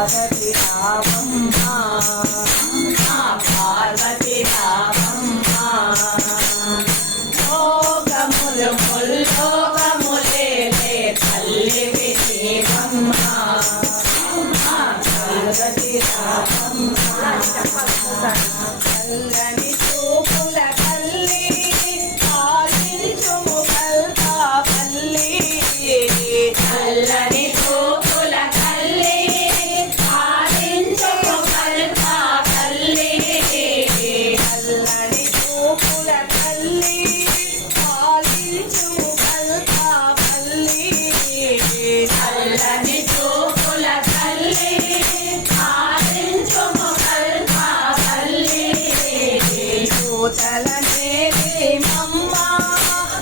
పార్వతి రామమ్మ పార్వతి రామమ్మ లోకములు ముల్లోకములే తల్లివి నీవమ్మ పార్వతి రామమ్మ చల్లని చూపుల తల్లి పాలించుము కల్కాపల్లి చల్లని చూపుల తల్లి పాలించుము కల్కాపల్లి చల్లని చూపుల తల్లి పాలించుము కల్కాపల్లి చల్లని చూపుల తల్లి పాలించుము కల్కాపల్లి చూచలనే మమ్మ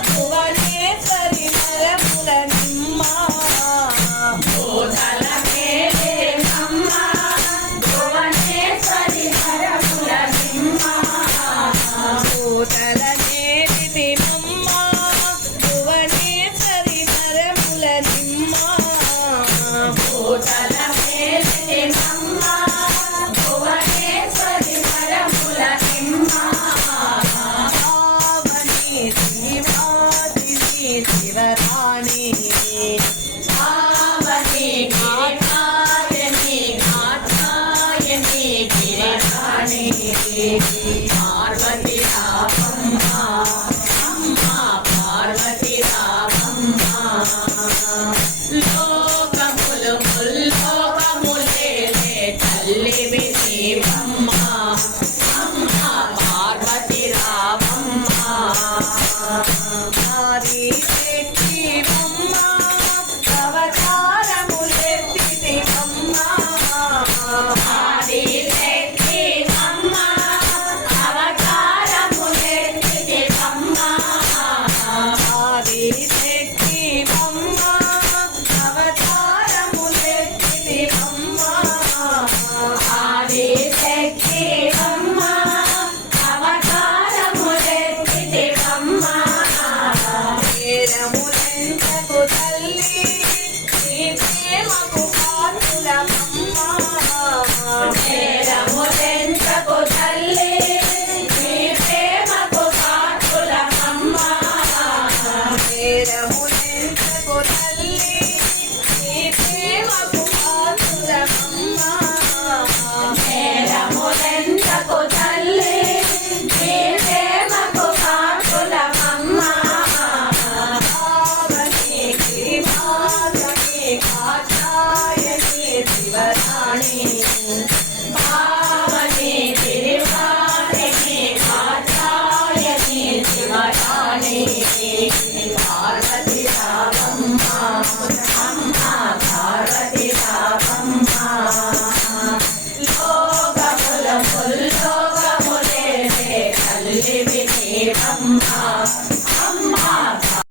భువనేశ్వరి నరముల నిమ్మ చూచలనే మమ్మ భువనేశ్వరి నరముల నిమ్మ చూచలనే మమ్మ భువనేశ్వరి నరముల నిమ్మ చూచలనే మమ్మ భువనేశ్వరి నరముల నిమ్మ శివరాణి పావని కాత్యాయని కాత్యాయని గిరిరాణి పార్వతి రామమ్మ అమ్మ పార్వతి రామమ్మ లోకములు ముల్లోకములే తల్లివి నీవమ్మ అమ్మ పార్వతి రామమ్మ నారీ శక్తి మమ్మ అవతారములెత్తితి మమ్మ నారీ శక్తి మమ్మ అవతారములెత్తితి మమ్మ నారీ శక్తి మమ్మ అవతారములెత్తితి మమ్మ నారీ శక్తి మమ్మ అవతారములెత్తితి మమ్మ నేరములెంతకు తల్లి నీ ప్రేమకు పాత్రులమమ్మ నేరములెంతకు తల్లి నీ ప్రేమకు పాత్రులమమ్మ నేరములెంతకు తల్లి నీ ప్రేమకు పాత్రులమమ్మ నేరములెంతకు తల్లి నీ ప్రేమకు పాత్రులమమ్మ పావని గిరిమాతని కాత్యాయని శివరాణి పావని గిరిమాతని కాత్యాయని శివరాణి పార్వతి రామమ్మ